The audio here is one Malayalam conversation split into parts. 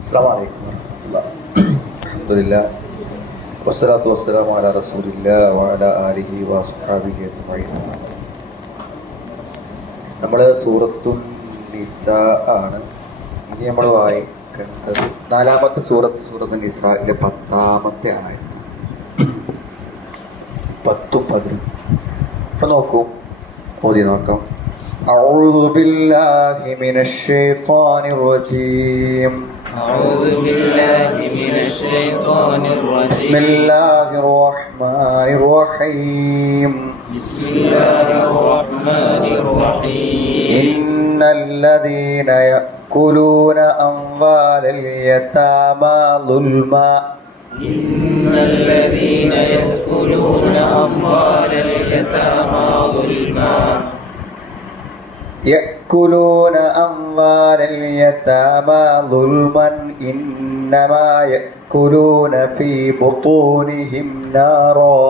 അസ്സലാമു അലൈക്കും വറഹ്മത്തുള്ളാഹി. അൽഹംദുലില്ലാഹ് വസ്സലാത്തു വസ്സലാമു അലാ റസൂലില്ലാഹി വഅലാ ആലിഹി വഅസ്ഹാബിഹി അജ്മഈൻ. നമ്മൾ സൂറത്തുൻ നിസാ ആണ് ഇനി നമ്മൾ വായിക്കേണ്ടത്. നാലാമത്തെ സൂറത്തുൻ നിസായിലെ 10-ാമത്തെ ആയത്ത്. 10ഉം 11. അപ്പൊ നോക്കൂ, ഓതി നോക്കാം. أعوذ بالله من الشيطان الرجيم. أعوذ بالله من الشيطان الرجيم. بسم الله الرحمن الرحيم. بسم الله الرحمن الرحيم. إن الذين يأكلون أموال اليتامى ظلما إن الذين يأكلون أموال اليتامى ظلما يأكلون أموال اليتامى ظلما إنما يأكلون في بطونهم نارا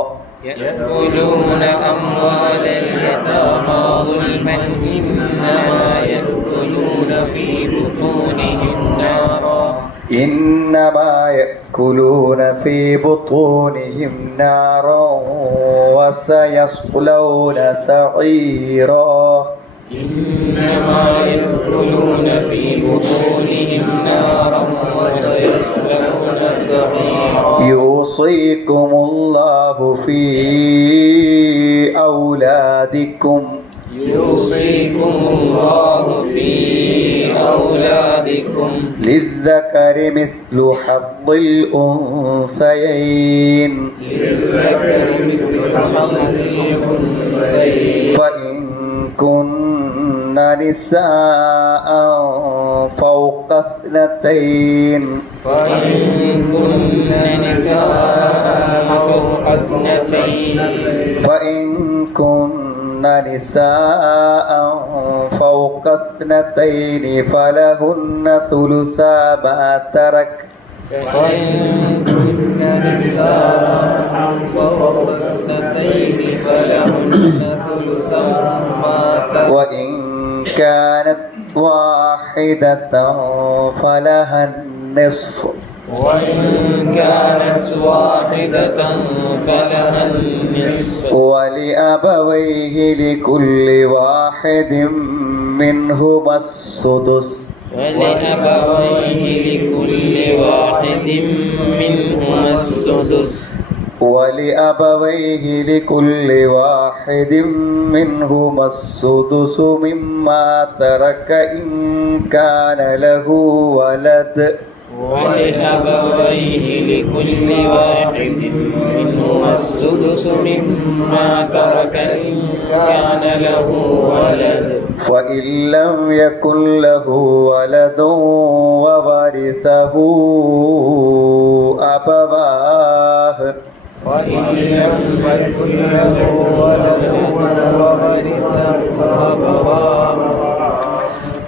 يأكلون أموال اليتامى ظلما إنما يأكلون في بطونهم نارا إنما يأكلون في بطونهم نارا وسيصلون سعيرا إنما يأكلون في بطونهم نارا وسيصلون سعيرا. يوصيكم الله في أولادكم. يوصيكم الله في أولادكم. للذكر مثل حظ الأنثيين. للذكر مثل حظ الأنثيين. فإن كن نساء فوق اثنتين. فإن كن نساء فوق اثنتين. فإن كن نساء فوق اثنتين فلهن ثلثا ما ترك. فإن كن نساء فوق اثنتين فلهن ثلثا ما ترك. وإن كانت واحدة فلها النصف. وإن كانت واحدة فلها النصف. ولأبويه لكل واحد منهما السدس. ولأبويه لكل واحد منهما السدس. ولأبويه لكل واحد منهما السدس مما ترك إن كان له ولد. ولأبويه لكل واحد منهما السدس مما ترك إن كان له ولد. فإن لم يكن له ولد وورثه أبواه. فإن لم يكن له ولد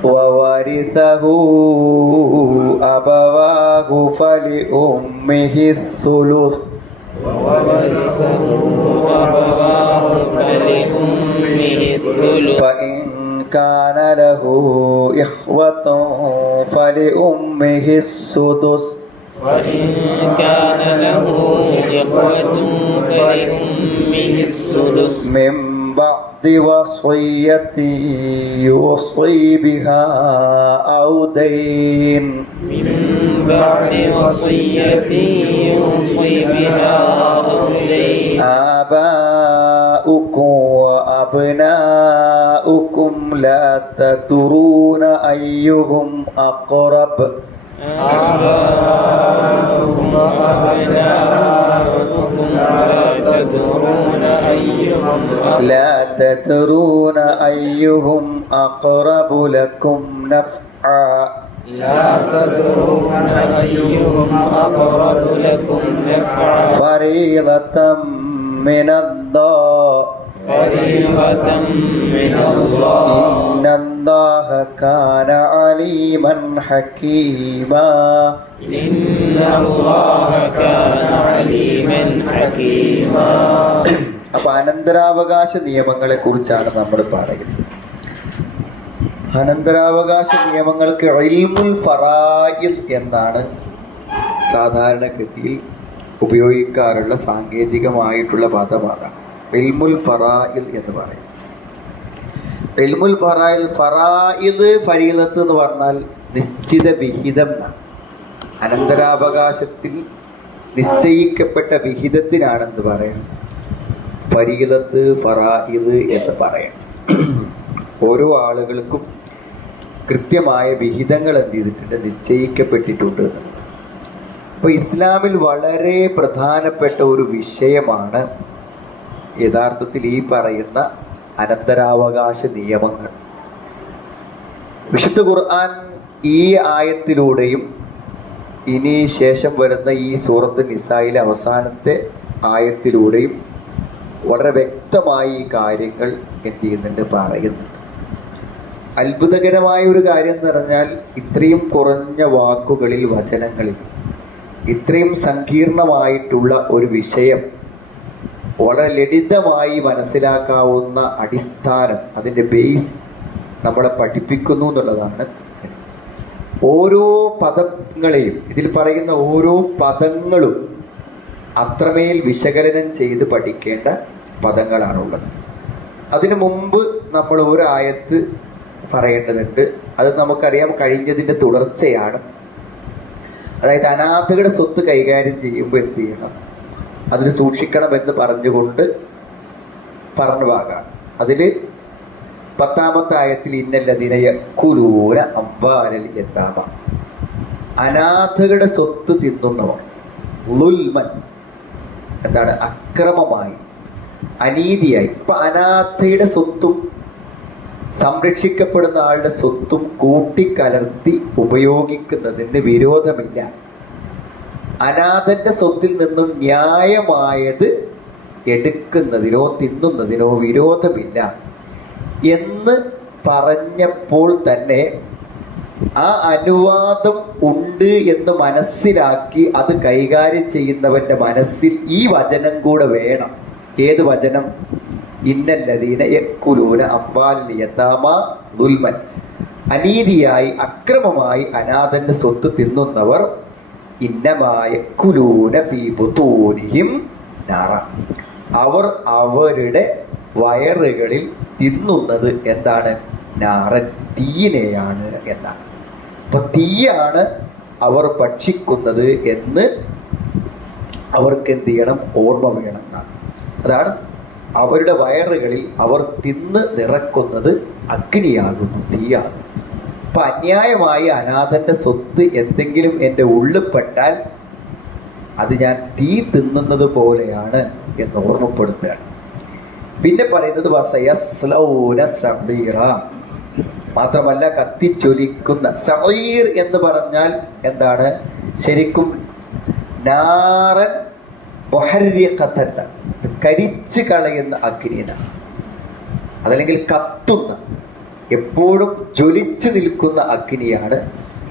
وورثه أبواه فلأمه الثلث. وورثه أبواه فلأمه الثلث. فإن كان له إخوة فلأمه السدس. وإن كان له إخوة فلأمه السدس. من بعد وصية يوصي بها أو دين. من بعد وصية يوصي بها أو دين. آباؤكم وأبناؤكم لا تدرون أيهم أقرب. آباؤكم وأبناؤكم لا تدرون أيهم أقرب لكم نفعا. لا تدرون أيهم أقرب لكم نفعا. فريضة من الله. فريضة من الله. إن الله كان عليما حكيما. إن الله كان عليما حكيما. അപ്പൊ അനന്തരാവകാശ നിയമങ്ങളെ കുറിച്ചാണ് നമ്മൾ പറയുന്നത്. അനന്തരാവകാശ നിയമങ്ങൾക്ക് ഇൽമുൽ ഫറായിദ് എന്നാണ് സാധാരണഗതിയിൽ ഉപയോഗിക്കാറുള്ള സാങ്കേതികമായിട്ടുള്ള പദമാണ്. ഇൽമുൽ ഫറായിദ് എന്ന് പറയും. ഇൽമുൽ ഫറായിദ് ഫരീദത്ത് എന്ന് പറഞ്ഞാൽ നിശ്ചിത വിഹിതം എന്നാണ്. അനന്തരാവകാശത്തിൽ നിശ്ചയിക്കപ്പെട്ട വിഹിതത്തിനാണെന്ന് പറയാം ഫരീദത്ത് ഫറായിദ് എന്ന് പറയാം. ഓരോ ആളുകൾക്കും കൃത്യമായ വിഹിതങ്ങൾ എന്ത് ചെയ്തിട്ടുണ്ട്, നിശ്ചയിക്കപ്പെട്ടിട്ടുണ്ട് എന്നുള്ളതാണ്. അപ്പോൾ ഇസ്ലാമിൽ വളരെ പ്രധാനപ്പെട്ട ഒരു വിഷയമാണ് യഥാർത്ഥത്തിൽ ഈ പറയുന്ന അനന്തരാവകാശ നിയമങ്ങൾ. വിശുദ്ധ ഖുർആൻ ഈ ആയത്തിലൂടെയും ഇനി ശേഷം വരുന്ന ഈ സൂറത്ത് നിസായിലെ അവസാനത്തെ ആയത്തിലൂടെയും വളരെ വ്യക്തമായി ഈ കാര്യങ്ങൾ എന്ത് ചെയ്യുന്നുണ്ട്, പറയുന്നുണ്ട്. അത്ഭുതകരമായ ഒരു കാര്യം എന്ന് പറഞ്ഞാൽ ഇത്രയും കുറഞ്ഞ വാക്കുകളിൽ, വചനങ്ങളിൽ ഇത്രയും സങ്കീർണമായിട്ടുള്ള ഒരു വിഷയം വളരെ ലളിതമായി മനസ്സിലാക്കാവുന്ന അടിസ്ഥാനം, അതിൻ്റെ ബേസ് നമ്മളെ പഠിപ്പിക്കുന്നു എന്നുള്ളതാണ്. ഓരോ പദങ്ങളെയും, ഇതിൽ പറയുന്ന ഓരോ പദങ്ങളും അത്രമേൽ വിശകലനം ചെയ്ത് പഠിക്കേണ്ട പദങ്ങളാണുള്ളത്. അതിനു മുമ്പ് നമ്മൾ ഒരു ആയത്ത് പറയേണ്ടതുണ്ട്. അത് നമുക്കറിയാം, കഴിഞ്ഞതിൻ്റെ തുടർച്ചയാണ്. അതായത് അനാഥകളുടെ സ്വത്ത് കൈകാര്യം ചെയ്യുമ്പോൾ എന്ത് ചെയ്യണം, അതിൽ സൂക്ഷിക്കണമെന്ന് പറഞ്ഞുകൊണ്ട് പറഞ്ഞ ഭാഗമാണ്. അതിൽ 10-ാമത്തെ ആയത്തിൽ ഇന്നല്ലദീന യഅ്കുലൂന അംവാലൽ യതാമ, അനാഥകളുടെ സ്വത്ത് തിന്നുന്നവർ, ളുൽമൻ എന്താണ്, അക്രമമായി, അനീതിയായി. ഇപ്പം അനാഥയുടെ സ്വത്തും സംരക്ഷിക്കപ്പെടുന്ന ആളുടെ സ്വത്തും കൂട്ടിക്കലർത്തി ഉപയോഗിക്കുന്നതിന് വിരോധമില്ല. അനാഥന്റെ സ്വത്തിൽ നിന്നും ന്യായമായത് എടുക്കുന്നതിനോ തിന്നുന്നതിനോ വിരോധമില്ല എന്ന് പറഞ്ഞപ്പോൾ തന്നെ ആ അനുവാദം ഉണ്ട് എന്ന് മനസ്സിലാക്കി അത് കൈകാര്യം ചെയ്യുന്നവന്റെ മനസ്സിൽ ഈ വചനം കൂടെ വേണം. ഏത് വചനം? ഇന്നല്ലദീന യഅ്കുലൂന അംവാലൽ യതാമ ദുൽമൻ, അനീതിയായി അക്രമമായി അനാഥന്റെ സ്വത്ത് തിന്നുന്നവർ ഇന്നമാ യഅ്കുലൂന ഫീ ബുതൂനിഹിം നാറ, അവർ അവരുടെ വയറുകളിൽ തിന്നുന്നത് എന്താണ്? നാറൻ, തീയിനെയാണ് എന്നാണ്. അപ്പൊ തീയാണ് അവർ ഭക്ഷിക്കുന്നത് എന്ന് അവർക്ക് എന്ത് ചെയ്യണം, ഓർമ്മ വേണം എന്നാണ്. അതാണ് അവരുടെ വയറുകളിൽ അവർ തിന്ന് നിറക്കുന്നത് അഗ്നിയാകുന്നു, തീയാകും. അപ്പൊ അന്യായമായി അനാഥന്റെ സ്വത്ത് എന്തെങ്കിലും എൻ്റെ ഉള്ളിൽപ്പെട്ടാൽ അത് ഞാൻ തീ തിന്നുന്നത് പോലെയാണ് എന്ന് ഓർമ്മപ്പെടുത്തുകയാണ്. പിന്നെ പറയുന്നത് വസയസ്ലൗന സഈറ, മാത്രമല്ല കത്തിച്ചൊലിക്കുന്ന. സഈർ എന്ന് പറഞ്ഞാൽ എന്താണ്? ശരിക്കും നാറൻ മുഹർരിഖത്തൻ, കരിച്ച് കളയുന്ന അഗ്നിയാണ്. അതല്ലെങ്കിൽ കത്തുന്ന, എപ്പോഴും ജ്വലിച്ചു നിൽക്കുന്ന അഗ്നിയാണ്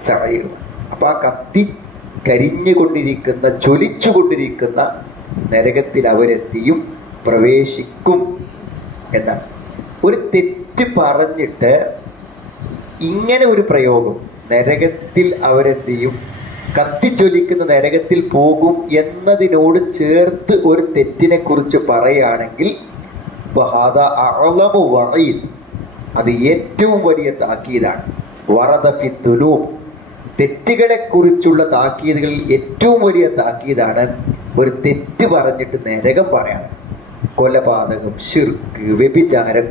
സഈർ. അപ്പൊ ആ കത്തി കരിഞ്ഞുകൊണ്ടിരിക്കുന്ന, ജ്വലിച്ചുകൊണ്ടിരിക്കുന്ന നരകത്തിൽ അവരെത്തിയും പ്രവേശിക്കും എന്നാണ്. ഒരു തെറ്റ് പറഞ്ഞിട്ട് ഇങ്ങനെ ഒരു പ്രയോഗം, നരകത്തിൽ അവരെന്ത് ചെയ്യും, കത്തിജ്വലിക്കുന്ന നരകത്തിൽ പോകും എന്നതിനോട് ചേർത്ത് ഒരു തെറ്റിനെ കുറിച്ച് പറയുകയാണെങ്കിൽ വഹാദ അഅ്ലമു വഈദ്, അത് ഏറ്റവും വലിയ താക്കീതാണ്. വറദ ഫി ദുനൂബ്, തെറ്റുകളെ കുറിച്ചുള്ള താക്കീതുകളിൽ ഏറ്റവും വലിയ താക്കീതാണ് ഒരു തെറ്റ് പറഞ്ഞിട്ട് നരകം പറയാൻ. കൊലപാതകം, ശിർക്ക്, വ്യഭിചാരം,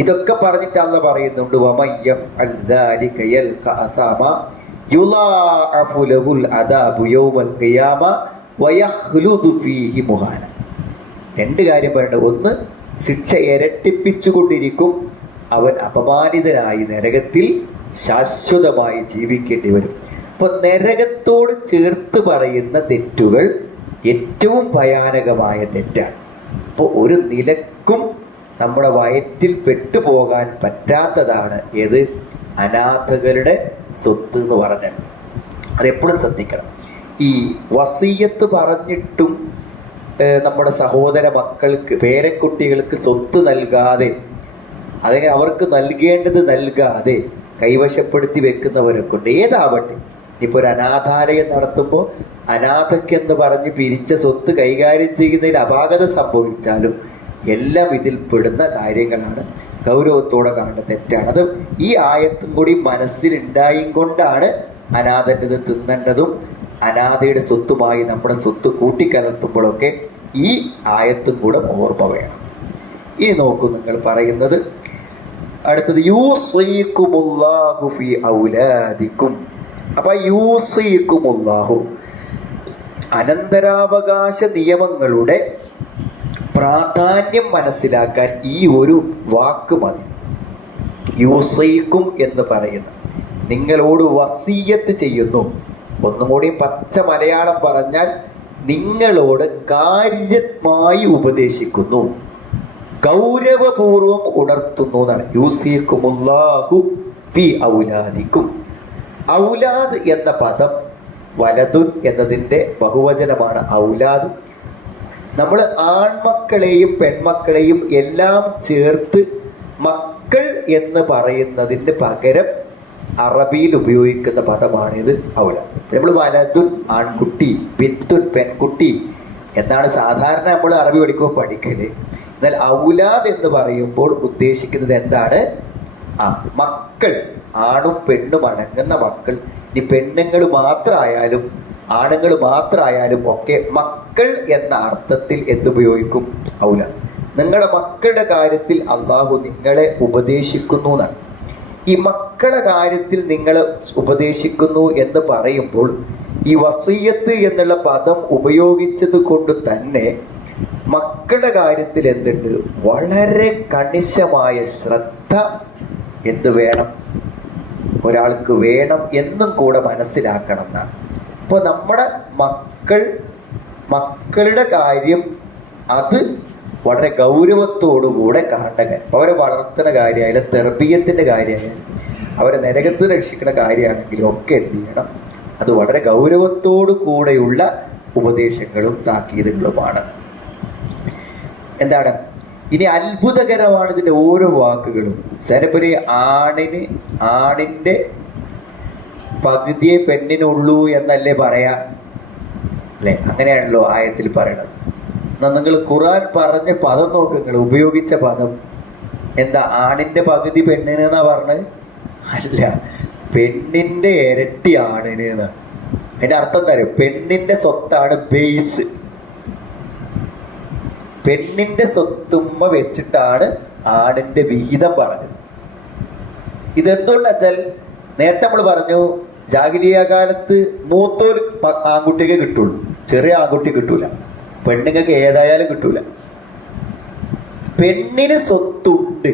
ഇതൊക്കെ പറഞ്ഞിട്ട് അല്ലാഹ് പറയുന്നുണ്ട് വമയ്യഫ്അൽ ദാലിക യൽഖ അസാമ യുളാഅഫു ലഹുൽ അദാബു യൗമൽ ഖിയാമ വയഖ്ലുദു ഫീഹി മുഹാന. രണ്ട് കാര്യം പറയണ്ട. ഒന്ന്, ശിക്ഷ ഇരട്ടിപ്പിച്ചുകൊണ്ടിരിക്കും, അവൻ അപമാനിതനായി നരകത്തിൽ ശാശ്വതമായി ജീവിക്കേണ്ടി വരും. അപ്പൊ നരകത്തോട് ചേർത്ത് പറയുന്ന തെറ്റുകൾ ഏറ്റവും ഭയാനകമായ തെറ്റാണ്. അപ്പോൾ ഒരു നിലക്കും നമ്മുടെ വയറ്റിൽ പെട്ടുപോകാൻ പറ്റാത്തതാണ് ഏത്? അനാഥകളുടെ സ്വത്ത് എന്ന് പറഞ്ഞാൽ. അതെപ്പോഴും ശ്രദ്ധിക്കണം. ഈ വസിയ്യത്ത് പറഞ്ഞിട്ടും നമ്മുടെ സഹോദര മക്കൾക്ക്, പേരക്കുട്ടികൾക്ക് സ്വത്ത് നൽകാതെ, അല്ലെങ്കിൽ അവർക്ക് നൽകേണ്ടത് നൽകാതെ കൈവശപ്പെടുത്തി വെക്കുന്നവരെ കൊണ്ട് ഏതാവട്ടെ. ഇനിയിപ്പോൾ ഒരു അനാഥാലയം നടത്തുമ്പോൾ അനാഥക്കെന്ന് പറഞ്ഞ് പിരിച്ച സ്വത്ത് കൈകാര്യം ചെയ്യുന്നതിൽ അപാകത സംഭവിച്ചാലും എല്ലാം ഇതിൽ പെടുന്ന കാര്യങ്ങളാണ്. ഗൗരവത്തോടെ കാണേണ്ട തെറ്റാണ്. അത് ഈ ആയത്തും കൂടി മനസ്സിലുണ്ടായും കൊണ്ടാണ് അനാഥൻ്റെത് തിന്നേണ്ടതും അനാഥയുടെ സ്വത്തുമായി നമ്മുടെ സ്വത്ത് കൂട്ടിക്കലർത്തുമ്പോഴൊക്കെ ഈ ആയത്തും കൂടെ ഓർമ്മ വേണം. ഇനി നോക്കൂ, നിങ്ങൾ പറയുന്നത് അടുത്തത് യൂസീകുമുല്ലാഹു ഫീ ഔലാദിക്കും. അപ്പൊ യൂസീകുമുല്ലാഹു അനന്തരാവകാശ നിയമങ്ങളുടെ പ്രാധാന്യം മനസ്സിലാക്കാൻ ഈ ഒരു വാക്ക് മതി. യൂസീക്കും എന്ന് പറയുന്ന നിങ്ങളോട് വസിയ്യത്ത് ചെയ്യുന്നു. ഒന്നുകൂടി പച്ച മലയാളം പറഞ്ഞാൽ നിങ്ങളോട് കാര്യമായി ഉപദേശിക്കുന്നു, ഗൗരവപൂർവം ഉണർത്തുന്നു എന്നാണ്. യൂസീകുമുല്ലാഹു ഫീ ഔലാദിക്കും. ഔലാദ് എന്ന പദം വലതുൻ എന്നതിൻ്റെ ബഹുവചനമാണ് ഔലാദ്. നമ്മൾ ആൺമക്കളെയും പെൺമക്കളെയും എല്ലാം ചേർത്ത് മക്കൾ എന്ന് പറയുന്നതിന് പകരം അറബിയിൽ ഉപയോഗിക്കുന്ന പദമാണിത് ഔലാദ്. നമ്മൾ വലതുൻ ആൺകുട്ടി, ബിന്തുൻ പെൺകുട്ടി എന്നാണ് സാധാരണ നമ്മൾ അറബി പഠിക്കുമ്പോൾ പഠിക്കല്. എന്നാൽ ഔലാദ് എന്ന് പറയുമ്പോൾ ഉദ്ദേശിക്കുന്നത് എന്താണ്? മക്കൾ, ആണും പെണ്ണും അടങ്ങുന്ന മക്കൾ. ഇനി പെണ്ണുങ്ങൾ മാത്രമായാലും ആണുങ്ങൾ മാത്രമായാലും ഒക്കെ മക്കൾ എന്ന അർത്ഥത്തിൽ എന്തുപയോഗിക്കും? ഔലാദ്. നിങ്ങളുടെ മക്കളുടെ കാര്യത്തിൽ അള്ളാഹു നിങ്ങളെ ഉപദേശിക്കുന്നു എന്നാണ്. ഈ മക്കളുടെ കാര്യത്തിൽ നിങ്ങൾ ഉപദേശിക്കുന്നു എന്ന് പറയുമ്പോൾ ഈ വസിയ്യത്ത് എന്നുള്ള പദം ഉപയോഗിച്ചത് കൊണ്ട് തന്നെ മക്കളുടെ കാര്യത്തിൽ എന്തുണ്ട്? വളരെ കണിശമായ ശ്രദ്ധ എന്ത് വേണം? ഒരാൾക്ക് വേണം എന്നും കൂടെ മനസ്സിലാക്കണം എന്നാണ്. അപ്പോൾ നമ്മുടെ മക്കളുടെ കാര്യം അത് വളരെ ഗൗരവത്തോടുകൂടെ കാണുക. അവരെ വളർത്തുന്ന കാര്യമായാലും തെർബിയത്തിൻ്റെ കാര്യമായാലും അവരെ നരകത്ത് രക്ഷിക്കുന്ന കാര്യമാണെങ്കിലും ഒക്കെ എന്ത് ചെയ്യണം? അത് വളരെ ഗൗരവത്തോടു കൂടെയുള്ള ഉപദേശങ്ങളും താക്കീതുകളുമാണ്. എന്താണ് ഇനി അത്ഭുതകരമാണ് ഇതിൻ്റെ ഓരോ വാക്കുകളും. ചിലപ്പോൾ ആണിൻ്റെ പകുതിയെ പെണ്ണിനുള്ളൂ എന്നല്ലേ പറയാ, അല്ലേ? അങ്ങനെയാണല്ലോ ആയത്തിൽ പറയണത്. എന്നാൽ നിങ്ങൾ ഖുർആൻ പറഞ്ഞ പദം നോക്ക്, നിങ്ങൾ ഉപയോഗിച്ച പദം എന്താ? ആണിൻ്റെ പകുതി പെണ്ണിന് എന്നാ പറഞ്ഞത്? അല്ല, പെണ്ണിൻ്റെ ഇരട്ടി ആണിന് എന്നാ. അതിൻ്റെ അർത്ഥം എന്താ അറിയോ? പെണ്ണിൻ്റെ സ്വത്താണ് ബേസ്. പെണ്ണിൻ്റെ സ്വത്തുമ്മ വെച്ചിട്ടാണ് ആണിൻ്റെ വിഹിതം പറഞ്ഞത്. ഇതെന്തുകൊണ്ടാ വെച്ചാൽ നേരത്തെ നമ്മൾ പറഞ്ഞു ജാഹിലിയ കാലത്ത് മൂത്തൊരു ആൺകുട്ടിക്ക് കിട്ടുള്ളൂ, ചെറിയ ആൺകുട്ടി കിട്ടൂല, പെണ്ണുങ്ങൾക്ക് ഏതായാലും കിട്ടൂല. പെണ്ണിന് സ്വത്തുണ്ട്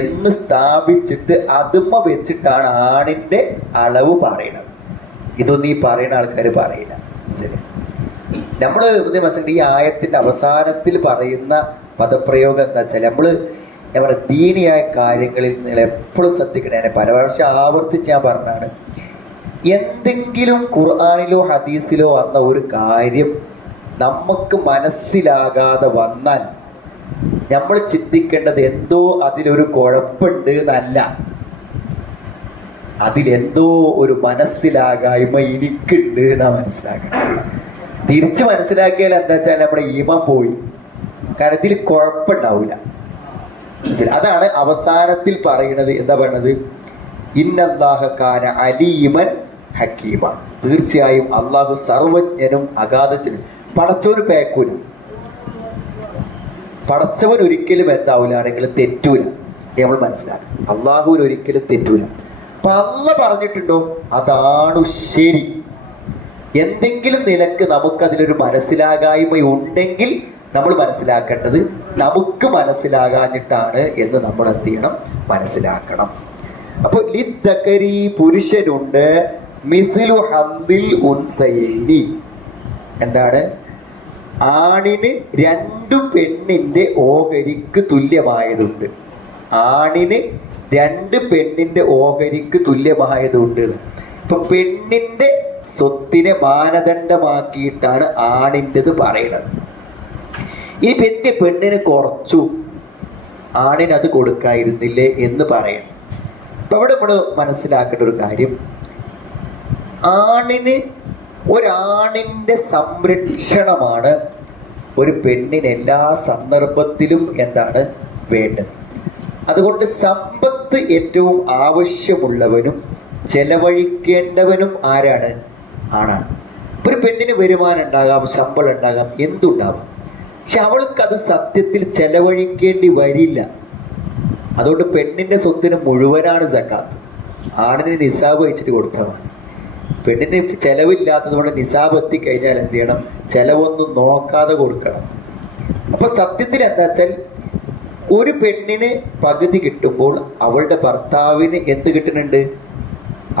എന്ന് സ്ഥാപിച്ചിട്ട് അതുമ്മ വെച്ചിട്ടാണ് ആണിൻ്റെ അളവ് പറയണത്. ഇതൊന്നും ഈ പറയുന്ന ആൾക്കാർ പറയില്ല. ശരി, നമ്മൾ ഈ ആയത്തിൻ്റെ അവസാനത്തിൽ പറയുന്ന പദപ്രയോഗം എന്താ വെച്ചാൽ നമ്മുടെ ദീനിയായ കാര്യങ്ങളിൽ നിങ്ങൾ എപ്പോഴും ശ്രദ്ധിക്കണേ. ഞാൻ പല വർഷം ആവർത്തിച്ച് ഞാൻ പറഞ്ഞാണ്, എന്തെങ്കിലും ഖുർആനിലോ ഹദീസിലോ വന്ന ഒരു കാര്യം നമുക്ക് മനസ്സിലാകാതെ വന്നാൽ നമ്മൾ ചിന്തിക്കേണ്ടത് എന്തോ അതിലൊരു കുഴപ്പമുണ്ട് എന്നല്ല, അതിലെന്തോ ഒരു മനസ്സിലാകായ്മ എനിക്കുണ്ട് എന്നാ മനസ്സിലാക്കണം. തിരിച്ച് മനസ്സിലാക്കിയാൽ എന്താ വെച്ചാൽ നമ്മുടെ ഈമാൻ പോയി. കാരണം ഇതിൽ കുഴപ്പമുണ്ടാവില്ല. അതാണ് അവസാനത്തിൽ പറയുന്നത്. എന്താ പറയണത്? ഇന്നല്ലാഹ കാന അലീമൻ ഹക്കീമ. തീർച്ചയായും അള്ളാഹു സർവജ്ഞനും അഗാധജ്ഞനും. പടച്ചവന് പേക്കൂല, പടച്ചവൻ ഒരിക്കലും എന്താവൂല, ആരെങ്കിലും തെറ്റൂല. നമ്മൾ മനസ്സിലാക്കും, അള്ളാഹുവിന് ഒരിക്കലും തെറ്റൂല. അപ്പൊ അള്ളാഹ് പറഞ്ഞിട്ടുണ്ടോ അതാണ് ശരി. എന്തെങ്കിലും നിലക്ക് നമുക്കതിലൊരു മനസ്സിലാകായ്മ ഉണ്ടെങ്കിൽ നമ്മൾ മനസ്സിലാക്കേണ്ടത് നമുക്ക് മനസ്സിലാകാഞ്ഞിട്ടാണ് എന്ന് നമ്മൾ എന്ത് ചെയ്യണം? മനസ്സിലാക്കണം. അപ്പൊ ലിദ്ദക്കരി പുരുഷനുണ്ട്, മിഥ്ലു ഹദ്ദിൽ ഉൻസയൈനി. എന്താണ്? ആണിന് രണ്ടു പെണ്ണിന്റെ ഓഹരിക്ക് തുല്യമായതുണ്ട്. ആണിന് രണ്ട് പെണ്ണിന്റെ ഓഹരിക്ക് തുല്യമായതുണ്ട്. ഇപ്പൊ പെണ്ണിന്റെ സ്വത്തിനെ മാനദണ്ഡമാക്കിയിട്ടാണ് ആണിൻ്റെത് പറയുന്നത്. ഈ പെണ്ണിന് കുറച്ചു, ആണിന് അത് കൊടുക്കായിരുന്നില്ലേ എന്ന് പറയണം. അപ്പൊ അവിടെ നമ്മൾ മനസ്സിലാക്കേണ്ട ഒരു കാര്യം, ഒരാണിന്റെ സംരക്ഷണമാണ് ഒരു പെണ്ണിന് എല്ലാ സന്ദർഭത്തിലും എന്താണ് വേണ്ടത്. അതുകൊണ്ട് സമ്പത്ത് ഏറ്റവും ആവശ്യമുള്ളവനും ചെലവഴിക്കേണ്ടവനും ആരാണ്? ആണാണ്. ഒരു പെണ്ണിന് വരുമാനം ഉണ്ടാകാം, ശമ്പളം ഉണ്ടാകാം, എന്തുണ്ടാവാം. പക്ഷെ അവൾക്കത് സത്യത്തിൽ ചെലവഴിക്കേണ്ടി വരില്ല. അതുകൊണ്ട് പെണ്ണിന്റെ സ്വത്തിന് മുഴുവനാണ് സക്കാത്ത്. ആണിന് നിസാബ് വെച്ചിട്ട് കൊടുത്താൽ മതി. പെണ്ണിന് ചെലവില്ലാത്തത് കൊണ്ട് നിസാബ് എത്തിക്കഴിഞ്ഞാൽ എന്ത് ചെയ്യണം? ചെലവൊന്നും നോക്കാതെ കൊടുക്കണം. അപ്പൊ സത്യത്തിൽ എന്താ വെച്ചാൽ ഒരു പെണ്ണിന് പകുതി കിട്ടുമ്പോൾ അവളുടെ ഭർത്താവിന് എന്ത് കിട്ടുന്നുണ്ട്?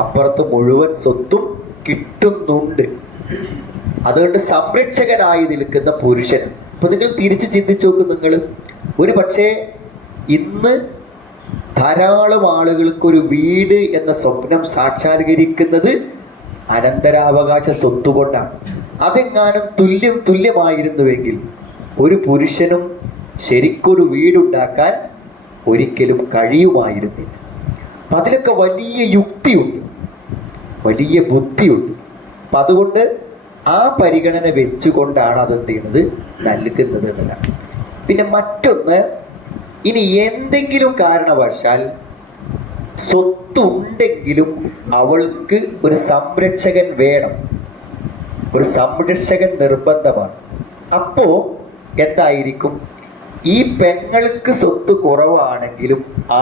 അപ്പുറത്ത് മുഴുവൻ സ്വത്തും കിട്ടുന്നുണ്ട്. അതുകൊണ്ട് സംരക്ഷകനായി നിൽക്കുന്ന പുരുഷൻ. അപ്പൊ നിങ്ങൾ തിരിച്ച് ചിന്തിച്ചു നോക്കും. നിങ്ങൾ ഒരു പക്ഷേ ഇന്ന് ധാരാളം ആളുകൾക്ക് ഒരു വീട് എന്ന സ്വപ്നം സാക്ഷാത്കരിക്കുന്നത് അനന്തരാവകാശ സ്വത്ത് കൊണ്ടാണ്. അതെങ്ങാനും തുല്യമായിരുന്നുവെങ്കിൽ ഒരു പുരുഷനും ശരിക്കൊരു വീടുണ്ടാക്കാൻ ഒരിക്കലും കഴിയുമായിരുന്നില്ല. അപ്പൊ അതിലൊക്കെ വലിയ യുക്തിയുണ്ട്, വലിയ ബുദ്ധിയുണ്ട്. അപ്പൊ അതുകൊണ്ട് ആ പരിഗണന വെച്ചുകൊണ്ടാണ് അതെന്ത് ചെയ്യുന്നത്? നൽകുന്നത് എന്നതാണ്. പിന്നെ മറ്റൊന്ന്, ഇനി എന്തെങ്കിലും കാരണവശാൽ സ്വത്തുണ്ടെങ്കിലും അവൾക്ക് ഒരു സംരക്ഷകൻ വേണം, ഒരു സംരക്ഷകൻ നിർബന്ധമാണ്. അപ്പോ എന്തായിരിക്കും? ഈ പെങ്ങൾക്ക് സ്വത്ത് കുറവാണെങ്കിലും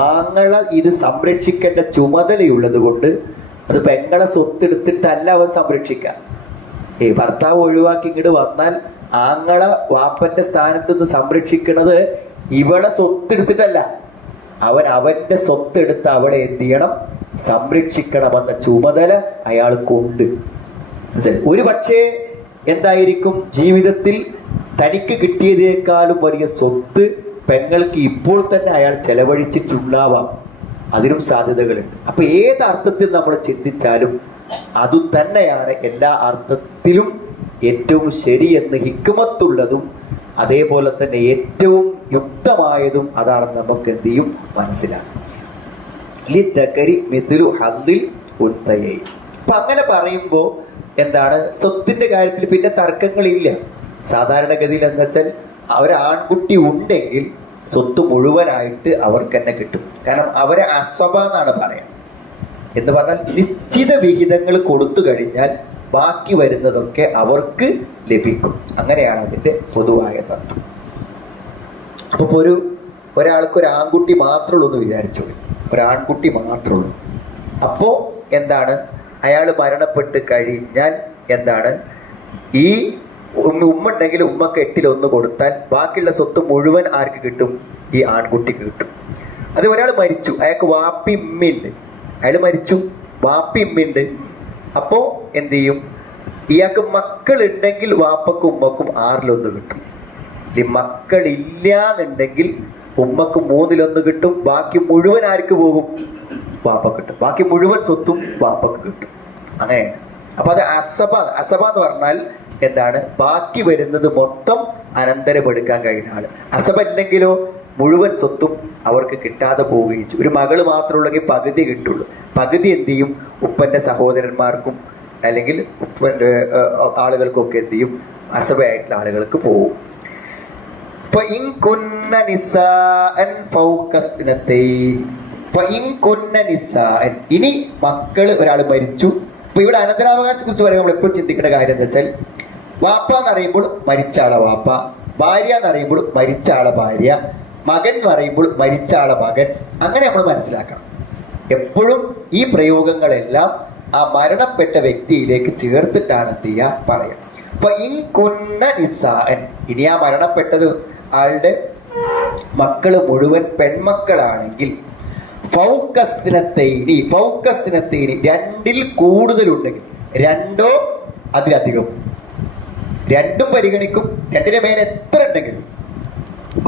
ആങ്ങള ഇത് സംരക്ഷിക്കേണ്ട ചുമതലയുള്ളത് കൊണ്ട് അത് പെങ്ങളെ സ്വത്ത് എടുത്തിട്ടല്ല അവൻ സംരക്ഷിക്കുക. ഭർത്താവ് ഒഴിവാക്കി ഇങ്ങോട്ട് വന്നാൽ ആങ്ങള വാപ്പന്റെ സ്ഥാനത്ത് നിന്ന് സംരക്ഷിക്കുന്നത് ഇവളെ സ്വത്ത് എടുത്തിട്ടല്ല, അവന്റെ സ്വത്ത് എടുത്ത് അവളെ എന്ത് ചെയ്യണം? സംരക്ഷിക്കണമെന്ന ചുമതല അയാൾക്കുണ്ട്. ഒരു പക്ഷേ എന്തായിരിക്കും? ജീവിതത്തിൽ തനിക്ക് കിട്ടിയതിനേക്കാളും വലിയ സ്വത്ത് പെങ്ങൾക്ക് ഇപ്പോൾ തന്നെ അയാൾ ചെലവഴിച്ചിട്ടുണ്ടാവാം. അതിനും സാധ്യതകളുണ്ട്. അപ്പൊ ഏത് അർത്ഥത്തിൽ നമ്മൾ ചിന്തിച്ചാലും അതു തന്നെയാണ് എല്ലാ അർത്ഥത്തിലും ഏറ്റവും ശരിയെന്ന് ഹിക്മത്തുള്ളതും അതേപോലെ തന്നെ ഏറ്റവും യുക്തമായതും അതാണെന്ന് നമുക്ക് എന്ത് ചെയ്യും? മനസ്സിലാക്കും. അപ്പൊ അങ്ങനെ പറയുമ്പോൾ എന്താണ്? സ്വത്തിന്റെ കാര്യത്തിൽ പിന്നെ തർക്കങ്ങളില്ല. സാധാരണഗതിയിൽ എന്താ വെച്ചാൽ ഒരാൺകുട്ടി ഉണ്ടെങ്കിൽ സ്വത്ത് മുഴുവനായിട്ട് അവർക്ക് തന്നെ കിട്ടും. കാരണം അവരെ അസ്വബ എന്നാണ് പറയാം. എന്ന് പറഞ്ഞാൽ നിശ്ചിത വിഹിതങ്ങൾ കൊടുത്തു കഴിഞ്ഞാൽ ബാക്കി വരുന്നതൊക്കെ അവർക്ക് ലഭിക്കും. അങ്ങനെയാണ് അതിന്റെ പൊതുവായ തത്വം. അപ്പൊ ഒരാൾക്ക് ഒരു ആൺകുട്ടി മാത്രമുള്ളൂ എന്ന് വിചാരിച്ചു, ഒരാൺകുട്ടി മാത്രമുള്ളൂ. അപ്പോ എന്താണ്? അയാൾ മരണപ്പെട്ട് കഴിഞ്ഞാൽ എന്താണ്? ഈ ഉമ്മ ഉണ്ടെങ്കിൽ ഉമ്മക്ക് 8/1 കൊടുത്താൽ ബാക്കിയുള്ള സ്വത്ത് മുഴുവൻ ആർക്ക് കിട്ടും? ഈ ആൺകുട്ടിക്ക് കിട്ടും. അത് ഒരാൾ മരിച്ചു, അയാൾക്ക് വാപ്പി ഉമ്മയുണ്ട്, അയാൾ മരിച്ചു, വാപ്പി ഉമ്മയുണ്ട്. അപ്പോ എന്ത് ചെയ്യും? ഇയാൾക്ക് മക്കളുണ്ടെങ്കിൽ വാപ്പക്കും ഉമ്മക്കും 6/1 കിട്ടും. മക്കളില്ല എന്നുണ്ടെങ്കിൽ ഉമ്മക്ക് 3/1 കിട്ടും. ബാക്കി മുഴുവൻ ആർക്ക് പോകും? വാപ്പ കിട്ടും. ബാക്കി മുഴുവൻ സ്വത്തും വാപ്പക്ക് കിട്ടും. അങ്ങനെയാണ്. അപ്പൊ അത് അസബ എന്ന് പറഞ്ഞാൽ എന്താണ്? ബാക്കി വരുന്നത് മൊത്തം അനന്തരമെടുക്കാൻ കഴിയുന്ന ആള്. അസബ ഇല്ലെങ്കിലോ മുഴുവൻ സ്വത്തും അവർക്ക് കിട്ടാതെ പോവുകയും ചെയ്യും. ഒരു മകള് മാത്രമുള്ളെങ്കിൽ പകുതി കിട്ടുള്ളൂ. പകുതി എന്ത് ചെയ്യും? ഉപ്പന്റെ സഹോദരന്മാർക്കും അല്ലെങ്കിൽ ഉപ്പന്റെ ആളുകൾക്കൊക്കെ എന്ത് ചെയ്യും? അസബയായിട്ടുള്ള ആളുകൾക്ക് പോകും. ഇനി മക്കള് ഒരാൾ മരിച്ചു. അപ്പൊ ഇവിടെ അനന്തരാവകാശത്തെ കുറിച്ച് പറയുമ്പോൾ നമ്മൾ എപ്പോഴും ചിന്തിക്കേണ്ട കാര്യം എന്താ വെച്ചാൽ, വാപ്പ എന്ന് പറയുമ്പോൾ മരിച്ച ആളെ വാപ്പ, ഭാര്യ എന്ന് പറയുമ്പോൾ മരിച്ച ആളെ ഭാര്യ, മകൻ എന്ന് പറയുമ്പോൾ മരിച്ച ആളെ മകൻ. അങ്ങനെ നമ്മൾ മനസ്സിലാക്കണം. എപ്പോഴും ഈ പ്രയോഗങ്ങളെല്ലാം ആ മരണപ്പെട്ട വ്യക്തിയിലേക്ക് ചേർത്തിട്ടാണ് എന്ത് ചെയ്യുക? പറയാം. അപ്പൊ ഇനി ആ മരണപ്പെട്ടത് ആളുടെ മക്കള് മുഴുവൻ പെൺമക്കളാണെങ്കിൽ ഫൗക്കത്തിനത്തേനി 2ൽ കൂടുതലുണ്ടെങ്കിൽ, 2ഓ അതിലധികം, 2ഉം പരിഗണിക്കും. 2ന് മേലെ എത്ര ഉണ്ടെങ്കിലും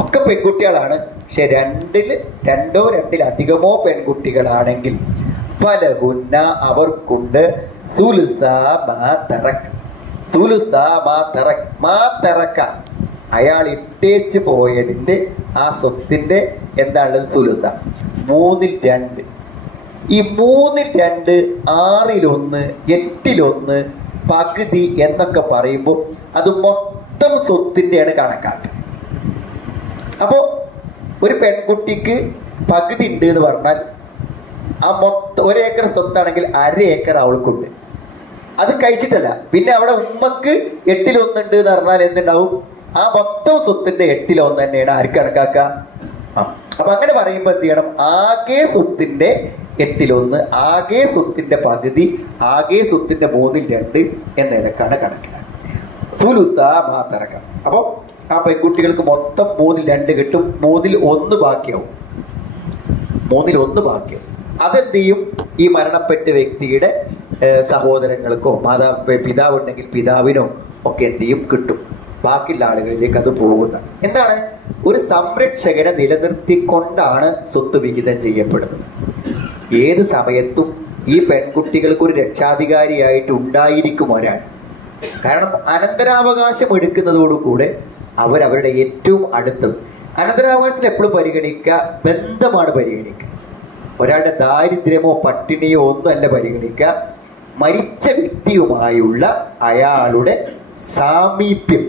ഒക്കെ പെൺകുട്ടികളാണ്. പക്ഷെ 2ഓ 2ലധികമോ പെൺകുട്ടികളാണെങ്കിൽ ഫലഹുന്ന അവർക്കുണ്ട് അയാൾ ഇട്ടേച്ച് പോയതിന്റെ ആ സ്വത്തിന്റെ എന്താണുള്ളത്? സുലുസ, 3/2. ഈ 3/2, 6/1, 8/1, പകുതി എന്നൊക്കെ പറയുമ്പോൾ അത് മൊത്തം സ്വത്തിൻ്റെയാണ് കണക്കാക്കുക. അപ്പോൾ ഒരു പെൺകുട്ടിക്ക് പകുതി ഉണ്ട് എന്ന് പറഞ്ഞാൽ ആ മൊത്തം 1 ഏക്കർ സ്വത്താണെങ്കിൽ 1/2 ഏക്കർ അവൾക്കുണ്ട്. അത് കഴിച്ചിട്ടല്ല, പിന്നെ അവിടെ ഉമ്മക്ക് 8/1 ഉണ്ട് എന്ന് പറഞ്ഞാൽ എന്തുണ്ടാവും? ആ മൊത്തം സ്വത്തിന്റെ 8/1 തന്നെയാണ് ആർക്ക് കണക്കാക്കുക? അപ്പൊ അങ്ങനെ പറയുമ്പോൾ എന്ത് ചെയ്യണം? ആകെ സ്വത്തിന്റെ 8/1, ആകെ സ്വത്തിന്റെ പകുതി, ആകെ സ്വത്തിന്റെ 3/2 എന്ന നിലക്കാണ് കണക്കിലാണ്. അപ്പൊ ആ പെൺകുട്ടികൾക്ക് മൊത്തം 3/2 കിട്ടും. 3/1 ബാക്കിയാവും. 3/1 ബാക്കിയാവും. അതെന്ത് ചെയ്യും? ഈ മരണപ്പെട്ട വ്യക്തിയുടെ സഹോദരങ്ങൾക്കോ പിതാവ് ഉണ്ടെങ്കിൽ പിതാവിനോ ഒക്കെ എന്ത് ചെയ്യും? കിട്ടും. ബാക്കിയുള്ള ആളുകളിലേക്ക് അത് പോകുന്ന എന്താണ്? ഒരു സംരക്ഷകനെ നിലനിർത്തിക്കൊണ്ടാണ് സ്വത്ത് വിഹിതം ചെയ്യപ്പെടുന്നത്. ഏത് സമയത്തും ഈ പെൺകുട്ടികൾക്ക് ഒരു രക്ഷാധികാരിയായിട്ട് ഉണ്ടായിരിക്കും ഒരാൾ. കാരണം അനന്തരാവകാശം എടുക്കുന്നതോടുകൂടെ അവരവരുടെ ഏറ്റവും അടുത്തത് അനന്തരാവകാശത്തിൽ എപ്പോഴും പരിഗണിക്കുക ബന്ധമാണ് പരിഗണിക്കുക. ഒരാളുടെ ദാരിദ്ര്യമോ പട്ടിണിയോ ഒന്നുമല്ല പരിഗണിക്കുക, മരിച്ച വ്യക്തിയുമായുള്ള അയാളുടെ സാമീപ്യം.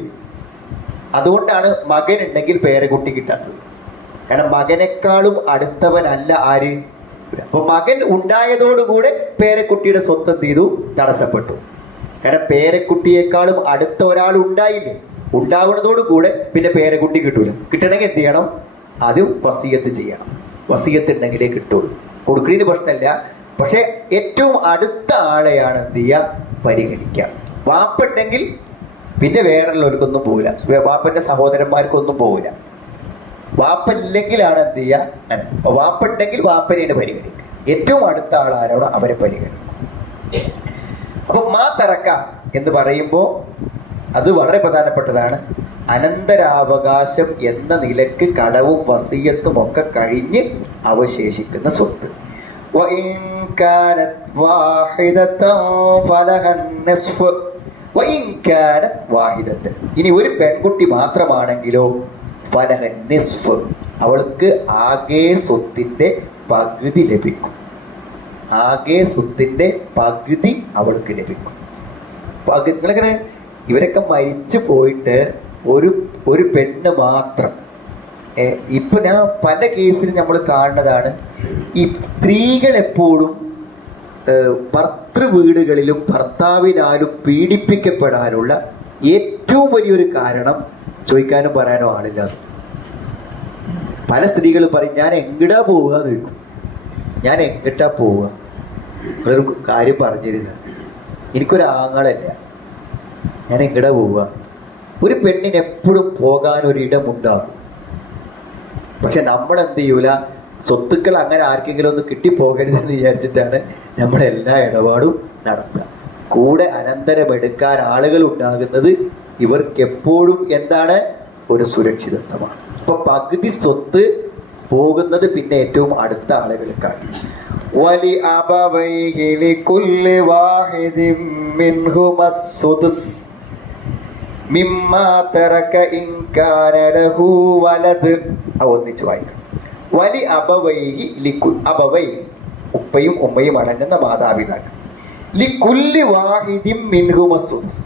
അതുകൊണ്ടാണ് മകനുണ്ടെങ്കിൽ പേരക്കുട്ടി കിട്ടാത്തത്. കാരണം മകനേക്കാളും അടുത്തവനല്ല ആര്? അപ്പൊ മകൻ ഉണ്ടായതോടുകൂടെ പേരക്കുട്ടിയുടെ സ്വത്ത് എന്ത് ചെയ്തു? തടസ്സപ്പെട്ടു. കാരണം പേരക്കുട്ടിയേക്കാളും അടുത്ത ഒരാൾ ഉണ്ടായില്ലേ? ഉണ്ടാവുന്നതോടുകൂടെ പിന്നെ പേരക്കുട്ടി കിട്ടൂല. കിട്ടണമെങ്കിൽ എന്ത് ചെയ്യണം? ആദ്യം വസിയത്ത് ചെയ്യണം. വസിയത്ത് ഉണ്ടെങ്കിലേ കിട്ടുള്ളൂ. കൊടുക്കുന്നതിന് പ്രശ്നമില്ല, പക്ഷെ ഏറ്റവും അടുത്ത ആളെയാണ് എന്ത് ചെയ്യുക? പരിഗണിക്കുക. വാപ്പുണ്ടെങ്കിൽ പിന്നെ വേറെയുള്ളവർക്കൊന്നും പോവില്ല, വാപ്പന്റെ സഹോദരന്മാർക്കൊന്നും പോവില്ല. വാപ്പല്ലെങ്കിലാണ് എന്ത് ചെയ്യുക? വാപ്പുണ്ടെങ്കിൽ വാപ്പനെയാണ് പരിഗണിക്കുക. ഏറ്റവും അടുത്ത ആൾ ആരാണോ അവരെ പരിഗണിക്കും. അപ്പൊ മാ തറക്ക എന്ന് പറയുമ്പോൾ അത് വളരെ പ്രധാനപ്പെട്ടതാണ്. അനന്തരാവകാശം എന്ന നിലക്ക് കടവും വസിയത്തും ഒക്കെ കഴിഞ്ഞ് അവശേഷിക്കുന്ന സ്വത്ത്. ഇനി ഒരു പെൺകുട്ടി മാത്രമാണെങ്കിലോ ഫലഹൻ നിസ്ഫ്, അവൾക്ക് ആകെ സ്വത്തിന്റെ പകുതി ലഭിക്കും. ആകെ സ്വത്തിന്റെ പകുതി അവൾക്ക് ലഭിക്കും. പകുതി ഇവരൊക്കെ മരിച്ചു പോയിട്ട് ഒരു പെണ്ണ് മാത്രം. ഇപ്പൊ ഞാൻ പല കേസിലും നമ്മൾ കാണുന്നതാണ്, ഈ സ്ത്രീകൾ എപ്പോഴും ഭർത്തൃ വീടുകളിലും ഭർത്താവിനാലും പീഡിപ്പിക്കപ്പെടാനുള്ള ഏറ്റവും വലിയൊരു കാരണം ചോദിക്കാനും പറയാനോ ആളില്ല. പല സ്ത്രീകൾ പറയും, ഞാൻ എങ്ങടാ പോവുക എന്ന് ചോദിക്കും. ഞാൻ എങ്ങട്ടാ പോവുക? നിങ്ങളൊരു കാര്യം പറഞ്ഞിരുന്ന, എനിക്കൊരു ആങ്ങളല്ല, ഞാൻ എങ്ങടാ പോവുക? ഒരു പെണ്ണിന് എപ്പോഴും പോകാനൊരിടമുണ്ടാകും. പക്ഷെ നമ്മളെന്ത് ചെയ്യൂല? സ്വത്തുക്കൾ അങ്ങനെ ആർക്കെങ്കിലും ഒന്ന് കിട്ടിപ്പോകരുതെന്ന് വിചാരിച്ചിട്ടാണ് നമ്മളെല്ലാ ഇടപാടും നടത്തുക. കൂടെ അനന്തരമെടുക്കാൻ ആളുകൾ ഉണ്ടാകുന്നത് ഇവർക്ക് എപ്പോഴും എന്താണ്? ഒരു സുരക്ഷിതത്വമാണ്. അപ്പൊ പകുതി സ്വത്ത് പോകുന്നത് പിന്നെ ഏറ്റവും അടുത്ത ആളുകൾക്കാണ്. വലി അബവൈഹി ലികുല്ലി വാഹിദിൻ മിൻഹുമസ് സുദ്സ് മിമ്മാ തറക ഇൻ കാന ലഹു വലദ്. ഒന്നിച്ച് വായിക്കണം. വലി അബവൈഹി ലികുൽ അബവൈ, ഉപ്പയും ഉമ്മയും അടങ്ങുന്ന മാതാപിതാക്കൾ. ലികുല്ലി വാഹിദിൻ മിൻഹുമസ് സുദ്സ്,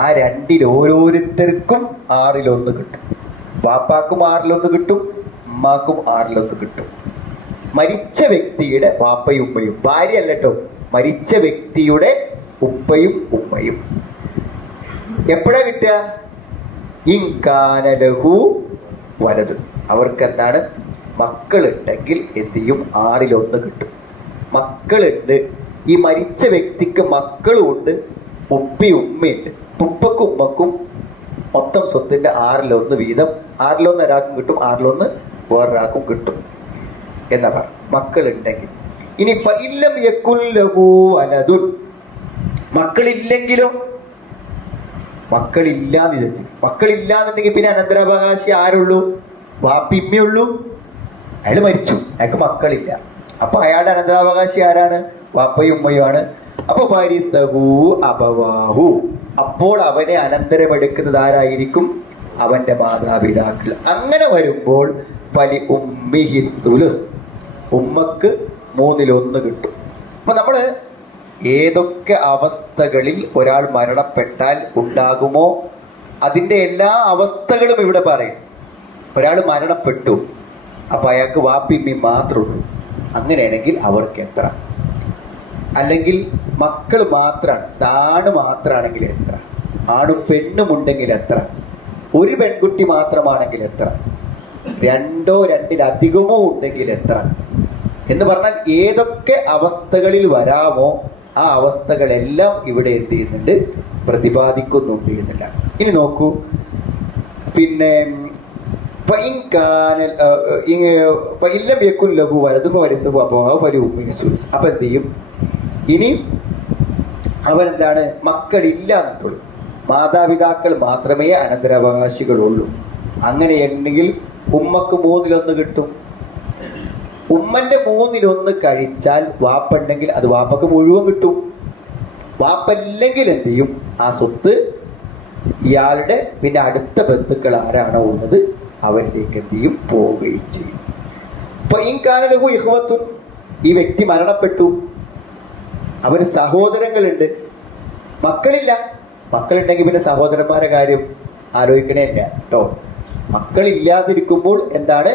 ആ രണ്ടിൽ ഓരോരുത്തർക്കും 1/6 കിട്ടും. വാപ്പാക്കും 1/6 കിട്ടും, ഉമ്മാക്കും 1/6 കിട്ടും. മരിച്ച വ്യക്തിയുടെ വാപ്പയും ഉമ്മയും, ഭാര്യ അല്ല കേട്ടോ, മരിച്ച വ്യക്തിയുടെ ഉപ്പയും ഉമ്മയും. എപ്പോഴാ കിട്ടുക? ഇൻകാനലഹു വലത്, അവർക്ക് എന്താണ്? മക്കളുണ്ടെങ്കിൽ എന്ത് ചെയ്യും? 1/6 കിട്ടും. മക്കളുണ്ട്, ഈ മരിച്ച വ്യക്തിക്ക് മക്കളും ഉണ്ട്, ഉപ്പയും ഉമ്മയുണ്ട്. ഉപ്പക്കും ഉമ്മക്കും മൊത്തം സ്വത്തിന്റെ 1/6 വീതം. 1/6 ഒരാൾക്കും കിട്ടും, 1/6 വേറൊരാൾക്കും കിട്ടും എന്നാ പറ. മക്കളുണ്ടെങ്കിൽ. ഇനി ഇല്ലം യകുല്ലഹു വലദുൻ, മക്കളില്ലെങ്കിലോ? മക്കളില്ലാന്ന് വിചാരിച്ചു. മക്കളില്ലാന്നുണ്ടെങ്കിൽ പിന്നെ അനന്തരാവകാശി ആരുള്ളൂ? വാപ്പിമ്മയുള്ളൂ. അയാൾ മരിച്ചു, അയാൾക്ക് മക്കളില്ല. അപ്പൊ അയാളുടെ അനന്തരാവകാശി ആരാണ്? വാപ്പയും ഉമ്മയുമാണ്. അപ്പൊ പരിതഹു അബവാഹു, അപ്പോൾ അവനെ അനന്തരമെടുക്കുന്നത് ആരായിരിക്കും? അവന്റെ മാതാപിതാക്കൾ. അങ്ങനെ വരുമ്പോൾ വലി ഉമ്മിഹി തുലുസ്, ഉമ്മക്ക് 1/3 കിട്ടും. അപ്പൊ നമ്മൾ ഏതൊക്കെ അവസ്ഥകളിൽ ഒരാൾ മരണപ്പെട്ടാൽ ഉണ്ടാകുമോ അതിൻ്റെ എല്ലാ അവസ്ഥകളും ഇവിടെ പറയും. ഒരാൾ മരണപ്പെട്ടു, അപ്പൊ അയാൾക്ക് വാപ്പിമ്മി മാത്രമേ ഉള്ളൂ, അങ്ങനെയാണെങ്കിൽ അവർക്ക് എത്ര? അല്ലെങ്കിൽ മക്കൾ മാത്രമാണ്, ആണ് മാത്രമാണെങ്കിൽ എത്ര? ആണും പെണ്ണും ഉണ്ടെങ്കിൽ എത്ര? ഒരു പെൺകുട്ടി മാത്രമാണെങ്കിൽ എത്ര? 2 2-ലധികമോ ഉണ്ടെങ്കിൽ എത്ര? എന്ന് പറഞ്ഞാൽ ഏതൊക്കെ അവസ്ഥകളിൽ വരാമോ ആ അവസ്ഥകളെല്ലാം ഇവിടെ എന്ത് ചെയ്യുന്നുണ്ട്, പ്രതിപാദിക്കുന്നുണ്ട് എന്നില്ല. ഇനി നോക്കൂ, പിന്നെ അപ്പൊ എന്ത് ചെയ്യും? ഇനി അവനെന്താണ്, മക്കളില്ല എന്നുള്ളൂ, മാതാപിതാക്കൾ മാത്രമേ അനന്തരാവകാശികളുള്ളൂ. അങ്ങനെയുണ്ടെങ്കിൽ ഉമ്മക്ക് 1/3 കിട്ടും. ഉമ്മന്റെ 1/3 കഴിച്ചാൽ വാപ്പുണ്ടെങ്കിൽ അത് വാപ്പക്ക് മുഴുവൻ കിട്ടും. വാപ്പല്ലെങ്കിൽ എന്ത് ചെയ്യും, ആ സ്വത്ത് ഇയാളുടെ പിന്നെ അടുത്ത ബന്ധുക്കൾ ആരാണോ ഉള്ളത് അവരിലേക്ക് എന്ത് ചെയ്യും, പോവുകയും ചെയ്യും. ഇപ്പൊ ഈ കാലലഹു ഇഖ്വത്തുൻ, ഈ വ്യക്തി മരണപ്പെട്ടു, അവന് സഹോദരങ്ങളുണ്ട്, മക്കളില്ല. മക്കളുണ്ടെങ്കിൽ പിന്നെ സഹോദരന്മാരുടെ കാര്യം ആലോചിക്കണേ ഇല്ല കേട്ടോ. മക്കളില്ലാതിരിക്കുമ്പോൾ എന്താണ്,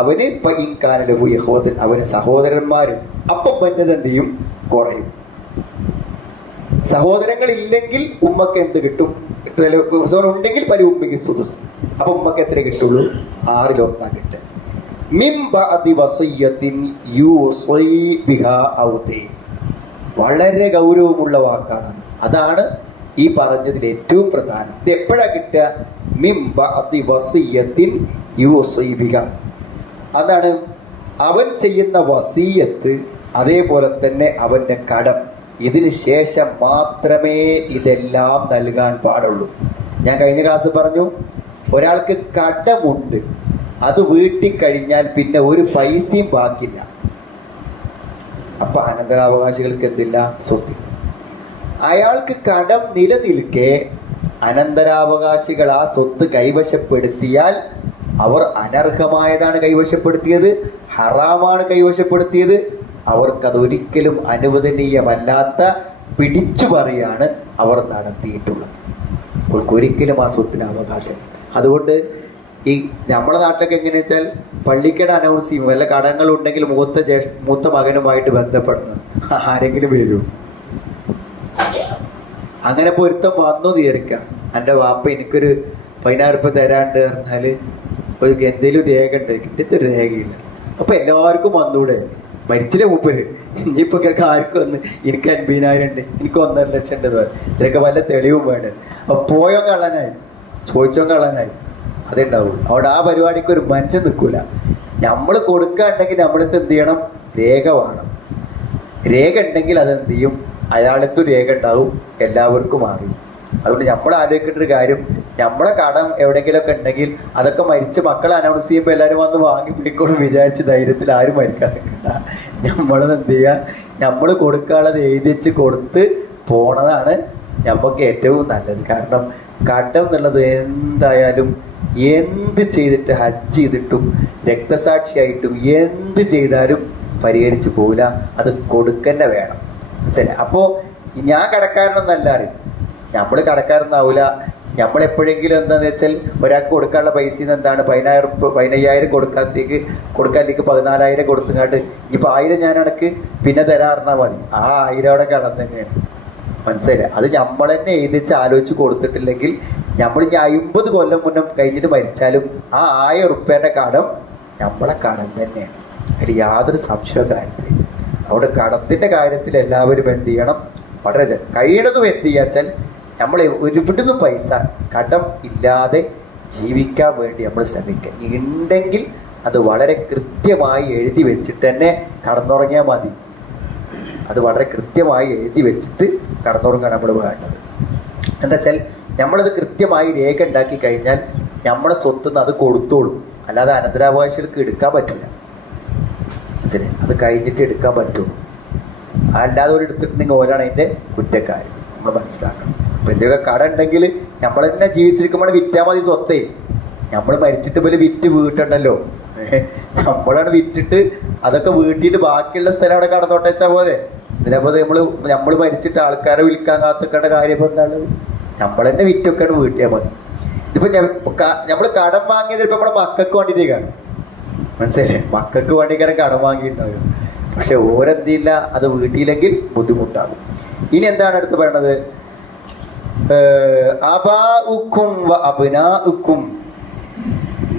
അവന് ഇപ്പൊ ഈ കാലലഹു ഇഖ്വത്തുൻ, അവന് സഹോദരന്മാരും, അപ്പം വന്നത് എന്ത് ചെയ്യും, കുറയും. സഹോദരങ്ങൾ ഇല്ലെങ്കിൽ ഉമ്മക്ക് എന്ത് കിട്ടും, ഉണ്ടെങ്കിൽ പരിഉമ്മിക്ക് സുദുസ്. അപ്പൊ ഉമ്മക്ക് എത്ര കിട്ടുള്ളൂ, 1/6 കിട്ടും. മിൻ ബഅദി വസിയ്യത്തിൻ യൂസി ബിഹാ ഔ ദൈൻ. വളരെ ഗൗരവമുള്ള വാക്കാണ്. അതാണ് ഈ പറഞ്ഞതിൽ ഏറ്റവും പ്രധാനം. ഇത് എപ്പോഴാ കിട്ടുക, മിൻ ബഅദി വസിയ്യത്തിൻ യൂസി ബിഹാ. അതാണ് അവൻ ചെയ്യുന്ന വസിയ്യത്ത്, അതേപോലെ തന്നെ അവന്റെ കടം, ഇതിന് ശേഷം മാത്രമേ ഇതെല്ലാം നൽകാൻ പാടുള്ളൂ. ഞാൻ കഴിഞ്ഞ ക്ലാസ് പറഞ്ഞു, ഒരാൾക്ക് കടമുണ്ട്, അത് വീട്ടി കഴിഞ്ഞാൽ പിന്നെ ഒരു പൈസയും ബാക്കില്ല. അപ്പൊ അനന്തരാവകാശികൾക്ക് എന്തില്ല, സ്വത്തില്ല. അയാൾക്ക് കടം നിലനിൽക്കെ അനന്തരാവകാശികൾ ആ സ്വത്ത് കൈവശപ്പെടുത്തിയാൽ അവർ അനർഹമായതാണ് കൈവശപ്പെടുത്തിയത്, ഹറാമാണ് കൈവശപ്പെടുത്തിയത്. അവർക്കതൊരിക്കലും അനുവദനീയമല്ലാത്ത പിടിച്ചു പറയാണ് അവർ നടത്തിയിട്ടുള്ളത്. അവർക്കൊരിക്കലും ആ സ്വത്തിന് അവകാശം. അതുകൊണ്ട് ഈ നമ്മുടെ നാട്ടിലൊക്കെ എങ്ങനെയാ വെച്ചാൽ, പള്ളിക്കട അനൗൺസ് ചെയ്യും, വല്ല കടങ്ങളുണ്ടെങ്കിൽ മൂത്ത മകനുമായിട്ട് ബന്ധപ്പെടുന്നത്, ആരെങ്കിലും വരൂ. അങ്ങനെ പൊരുത്തം വന്നു തീർക്കാം. എൻ്റെ വാപ്പ എനിക്കൊരു 10,000 രൂപ തരാണ്ട് പറഞ്ഞാല് ഒരു എന്തെങ്കിലും രേഖ ഉണ്ട്, കിട്ടിയ രേഖയില്ല. അപ്പൊ എല്ലാവർക്കും വന്നൂടെ, മരിച്ചില്ലേ മൂപ്പര്, ഇനിയിപ്പോ ആർക്കും വന്ന് എനിക്ക് 50,000 ഉണ്ട്, എനിക്ക് 1.5 ലക്ഷം ഉണ്ട്, ഇതിനൊക്കെ വല്ല തെളിവും വേണം. അപ്പൊ പോയോ കള്ളനായി, ചോദിച്ചോ കള്ളനായി, അതുണ്ടാവും. അവിടെ ആ പരിപാടിക്ക് ഒരു മനുഷ്യൻ നിൽക്കൂല. നമ്മൾ കൊടുക്കാണ്ടെങ്കിൽ നമ്മളിത് എന്ത് ചെയ്യണം, രേഖ വേണം. രേഖ ഉണ്ടെങ്കിൽ അതെന്ത് ചെയ്യും, അയാളെത്തും രേഖ ഉണ്ടാവും, എല്ലാവർക്കും അറിയും. അതുകൊണ്ട് നമ്മൾ ആലോചിക്കേണ്ട ഒരു കാര്യം, നമ്മളെ കടം എവിടെയെങ്കിലുമൊക്കെ ഉണ്ടെങ്കിൽ അതൊക്കെ മരിച്ച് മക്കളെ അനൗൺസ് ചെയ്യുമ്പോൾ എല്ലാവരും വന്ന് വാങ്ങി പിടിക്കണം വിചാരിച്ച് ധൈര്യത്തിൽ ആരും മരിക്കാതെ നമ്മളത് എന്ത് ചെയ്യുക, നമ്മൾ കൊടുക്കാനുള്ളത് എഴുതി വെച്ച് കൊടുത്ത് പോണതാണ് നമുക്ക് ഏറ്റവും നല്ലത്. കാരണം കടം എന്നുള്ളത് എന്തായാലും എന്ത് ചെയ്തിട്ട്, ഹജ്ജ് ചെയ്തിട്ടും രക്തസാക്ഷിയായിട്ടും എന്ത് ചെയ്താലും പരിഹരിച്ചു പോകില്ല. അത് കൊടുക്കന്നെ വേണം. ശരി, അപ്പോൾ ഞാൻ കടക്കാരനൊന്നല്ല അറിയും, നമ്മൾ കടക്കാരനാവൂല. നമ്മളെപ്പോഴെങ്കിലും എന്താന്ന് വെച്ചാൽ ഒരാൾക്ക് കൊടുക്കാനുള്ള പൈസ എന്താണ്, 15,000 കൊടുക്കാത്തേക്ക് 14,000 കൊടുത്തുങ്ങാണ്ട് ഇനിയിപ്പോൾ 1,000 ഞാൻ അടക്ക് പിന്നെ തരാറിഞ്ഞാൽ മതി. ആ 1,000 അവിടെ കടം തന്നെയാണ്. മനസ്സിലായില്ല? അത് നമ്മൾ തന്നെ എഴുതിച്ച് ആലോചിച്ച് കൊടുത്തിട്ടില്ലെങ്കിൽ നമ്മൾ ഇനി 50 കൊല്ലം മുന്നേ കഴിഞ്ഞിട്ട് മരിച്ചാലും ആ 1,000 റുപ്യേൻ്റെ കടം നമ്മളെ കടം തന്നെയാണ്. അതിൽ യാതൊരു സംശയ കാര്യത്തിലില്ല. അവിടെ കടത്തിൻ്റെ കാര്യത്തിൽ എല്ലാവരും എന്ത് ചെയ്യണം, വളരെ കഴിയണതും എന്ത് ചെയ്യാച്ചാൽ നമ്മൾ ഒരുവിടുന്ന പൈസ കടം ഇല്ലാതെ ജീവിക്കാൻ വേണ്ടി നമ്മൾ ശ്രമിക്കുക. ഉണ്ടെങ്കിൽ അത് വളരെ കൃത്യമായി എഴുതി വെച്ചിട്ട് തന്നെ കടന്നുറങ്ങിയാൽ മതി. അത് വളരെ കൃത്യമായി എഴുതി വെച്ചിട്ട് കടന്നുറങ്ങാൻ നമ്മൾ വേണ്ടത്. എന്താ വെച്ചാൽ നമ്മളത് കൃത്യമായി രേഖ ഉണ്ടാക്കി കഴിഞ്ഞാൽ നമ്മളെ സ്വത്തുനിന്ന് അത് കൊടുത്തോളും. അല്ലാതെ അനന്തരാവകാശികൾക്ക് എടുക്കാൻ പറ്റില്ല. മനസ്സിലായി? അത് കഴിഞ്ഞിട്ട് എടുക്കാൻ പറ്റുള്ളൂ. അല്ലാതെ ഒരു എടുത്തിട്ടുണ്ടെങ്കിൽ ഓരാണ് അതിൻ്റെ കുറ്റക്കാരൻ. നമ്മൾ മനസ്സിലാക്കണം. അപ്പം എന്തെങ്കിലും കട ഉണ്ടെങ്കിൽ നമ്മൾ തന്നെ ജീവിച്ചിരിക്കുമ്പോൾ വിറ്റാൽ മതി സ്വത്തേ. നമ്മൾ മരിച്ചിട്ട് പോലെ വിറ്റ് വീട്ടുണ്ടല്ലോ, നമ്മളാണ് വിറ്റിട്ട് അതൊക്കെ വീട്ടിട്ട് ബാക്കിയുള്ള സ്ഥലം അവിടെ കടന്നോട്ടെ വെച്ചാൽ പോലെ. ഇതിനപ്പോ നമ്മൾ മരിച്ചിട്ട് ആൾക്കാരെ വിൽക്കാൻ കാത്തിക്കേണ്ട കാര്യം ഇപ്പൊ എന്താണ്? നമ്മൾ തന്നെ വിറ്റൊക്കെയാണ് വീട്ടിയാൽ മതി. ഇതിപ്പോ നമ്മള് കടം വാങ്ങിയത് ഇപ്പൊ നമ്മുടെ മക്കൾക്ക് വേണ്ടിയിട്ടേക്കാണ്, മനസ്സിലായി? മക്കൾക്ക് വേണ്ടിക്കാരെ കടം വാങ്ങിയിട്ടുണ്ടാകും. പക്ഷെ ഓരെന്തില്ല, അത് വീട്ടിയില്ലെങ്കിൽ ബുദ്ധിമുട്ടാകും. ഇനി എന്താണ് അടുത്ത് പറയണത്? അബാഉക്കും വ അബ്നാഉക്കും,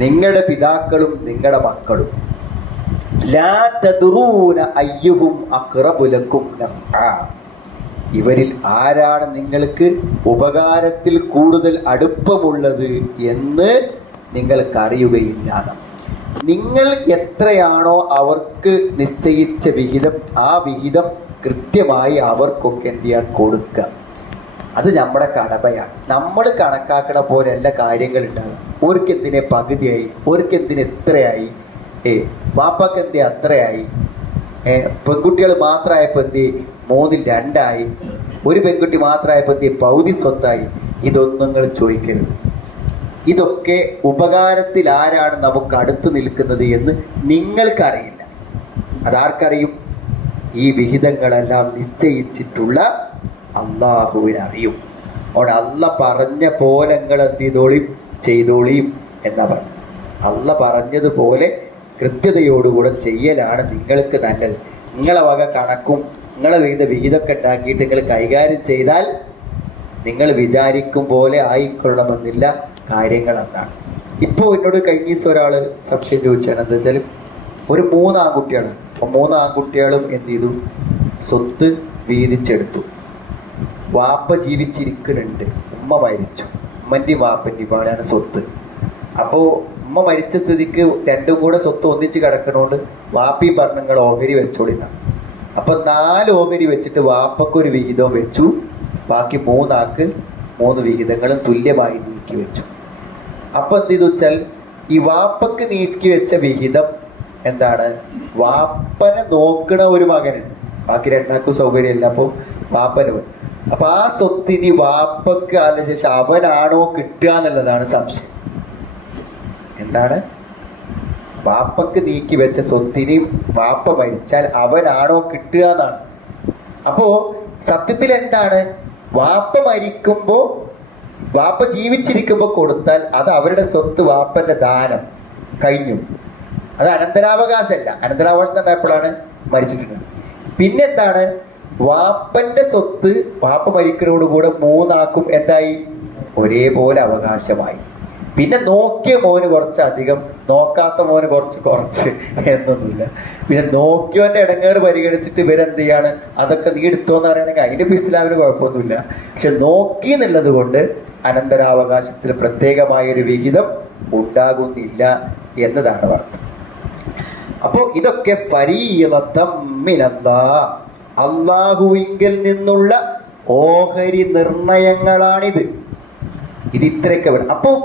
നിങ്ങളുടെ പിതാക്കളും നിങ്ങളുടെ മക്കളും. ലാ തദ്റൂന അയ്യുഹും അഖ്റബു ലക്കും നഫ്ആ, ഇവരിൽ ആരാണ് നിങ്ങൾക്ക് ഉപകാരത്തിൽ കൂടുതൽ അടുപ്പമുള്ളത് എന്ന് നിങ്ങൾക്കറിയുകയില്ല. നിങ്ങൾ എത്രയാണോ അവർക്ക് നിശ്ചയിച്ച വിഹിതം, ആ വിഹിതം കൃത്യമായി അവർക്കൊക്കെ എന്ത് ചെയ്യാൻ കൊടുക്കുക. അത് നമ്മുടെ കടമയാണ്. നമ്മൾ കണക്കാക്കണ പോലെ എല്ലാ കാര്യങ്ങൾ ഉണ്ടാകും. ഓർക്കെന്തിനെ പകുതിയായി, ഓർക്കെന്തിന് എത്രയായി, വാപ്പാക്ക് എന്തി അത്രയായി, പെൺകുട്ടികൾ മാത്രമായപ്പോൾ എന്തി 3-2 ഒരു പെൺകുട്ടി മാത്രമായപ്പോൾ എന്തി പൗതി സ്വത്തായി. ഇതൊന്നും നിങ്ങൾ ചോദിക്കരുത്. ഇതൊക്കെ ഉപകാരത്തിൽ ആരാണ് നമുക്ക് അടുത്ത് നിൽക്കുന്നത് എന്ന് നിങ്ങൾക്കറിയില്ല. അതാർക്കറിയും? ഈ വിഹിതങ്ങളെല്ലാം നിശ്ചയിച്ചിട്ടുള്ള അള്ളാഹുവിനറിയും. അവിടെ അള്ള പറഞ്ഞ പോലെ നിങ്ങൾ എന്ത് ചെയ്തോളിയും ചെയ്തോളിയും എന്നാ പറഞ്ഞു. അള്ള പറഞ്ഞതുപോലെ കൃത്യതയോടുകൂടെ ചെയ്യലാണ് നിങ്ങൾക്ക് നല്ലത്. നിങ്ങളെ വക കണക്കും നിങ്ങളെ വിഹിതമൊക്കെ ഉണ്ടാക്കിയിട്ട് നിങ്ങൾ കൈകാര്യം ചെയ്താൽ നിങ്ങൾ വിചാരിക്കും പോലെ ആയിക്കൊള്ളണമെന്നില്ല കാര്യങ്ങൾ എന്നാണ്. ഇപ്പോൾ എന്നോട് കഴിഞ്ഞ ദിവസം ഒരാൾ സംശയം ചോദിച്ചാണ്. എന്താ വെച്ചാൽ ഒരു 3 ആൺകുട്ടിയാണ്. അപ്പോൾ 3 ആൺകുട്ടികളും എന്ത് ചെയ്തു? സ്വത്ത് വീതിച്ചെടുത്തു. വാപ്പ ജീവിച്ചിരിക്കുന്നുണ്ട്, ഉമ്മ മരിച്ചു. ഉമ്മൻ്റെയും വാപ്പൻ്റെയും ആണ് സ്വത്ത്. അപ്പോൾ ഉമ്മ മരിച്ച സ്ഥിതിക്ക് രണ്ടും കൂടെ സ്വത്ത് ഒന്നിച്ച് കിടക്കണോണ്ട് വാപ്പി പറഞ്ഞ് നിങ്ങൾ ഓഹരി വെച്ചോളിന്ന. അപ്പം 4 ഓഹരി വെച്ചിട്ട് വാപ്പക്കൊരു വിഹിതവും വെച്ചു, ബാക്കി 3 ആൾക്ക് 3 വിഹിതങ്ങളും തുല്യമായി നീക്കി വെച്ചു. അപ്പം എന്ത് ചെയ്തു വെച്ചാൽ ഈ വാപ്പക്ക് നീക്കി വെച്ച വിഹിതം എന്താണ്? വാപ്പനെ നോക്കണ ഒരു മകനുണ്ട്, ബാക്കി 2 ആൾക്കും സൗകര്യമില്ല. അപ്പോൾ വാപ്പന്, അപ്പൊ ആ സ്വത്തിന് വാപ്പക്ക് അതിന് ശേഷം അവനാണോ കിട്ടുക എന്നുള്ളതാണ് സംശയം. എന്താണ്? വാപ്പക്ക് നീക്കി വെച്ച സ്വത്തിന് വാപ്പ മരിച്ചാൽ അവനാണോ കിട്ടുക എന്നാണ്. അപ്പോ സത്യത്തിൽ എന്താണ്? വാപ്പ മരിക്കുമ്പോ, വാപ്പ ജീവിച്ചിരിക്കുമ്പോ കൊടുത്താൽ അത് അവരുടെ സ്വത്ത്, വാപ്പന്റെ ദാനം കഴിഞ്ഞു. അത് അനന്തരാവകാശമല്ല. അനന്തരാവകാശം ഉണ്ടായപ്പോഴാണ് മരിച്ചിട്ടുള്ളത്. പിന്നെന്താണ്? വാപ്പന്റെ സ്വത്ത് വാപ്പ മരിക്കുന്നതോടുകൂടെ 3 ആൾക്കും എന്തായി? ഒരേപോലെ അവകാശമായി. പിന്നെ നോക്കിയ മോന് കുറച്ച് അധികം, നോക്കാത്ത മോന് കുറച്ച് എന്നൊന്നുമില്ല. പിന്നെ നോക്കിയവന്റെ ഇടങ്ങേറ് പരിഗണിച്ചിട്ട് ഇവരെന്ത് ചെയ്യാണ്? അതൊക്കെ നീ എടുത്തോന്ന് പറയുകയാണെങ്കിൽ അതിന് ഇസ്ലാമിന് കുഴപ്പമൊന്നുമില്ല. പക്ഷെ നോക്കി എന്നുള്ളത് കൊണ്ട് അനന്തരാവകാശത്തിൽ പ്രത്യേകമായൊരു വിഹിതം ഉണ്ടാകുന്നില്ല എന്നതാണ് അർത്ഥം. അപ്പോൾ ഇതൊക്കെ ഫരീളത്തം മിനല്ലാഹ്, അള്ളാഹുവിങ്കിൽ നിന്നുള്ള ഓഹരി നിർണയങ്ങളാണിത്. ഇത് ഇത്രയൊക്കെ വേണം. അപ്പോൾ